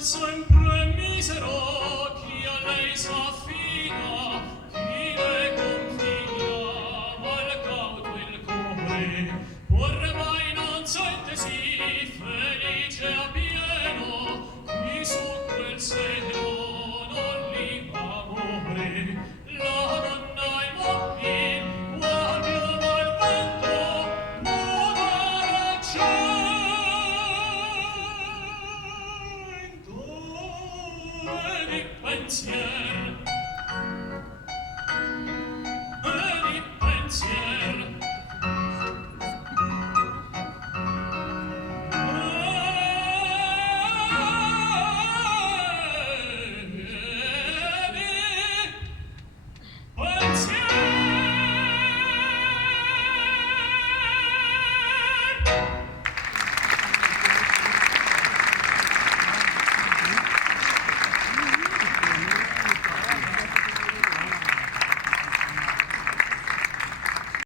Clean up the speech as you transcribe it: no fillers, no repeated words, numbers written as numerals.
sempre misero chi a lei s'affida, chi le consiglia al cauto il cuore, porre mai non sentesi felice a pieno, qui su quel seno non li va amore, la donna e l'uomo guardiano al vento, muda l'accento, e di pensier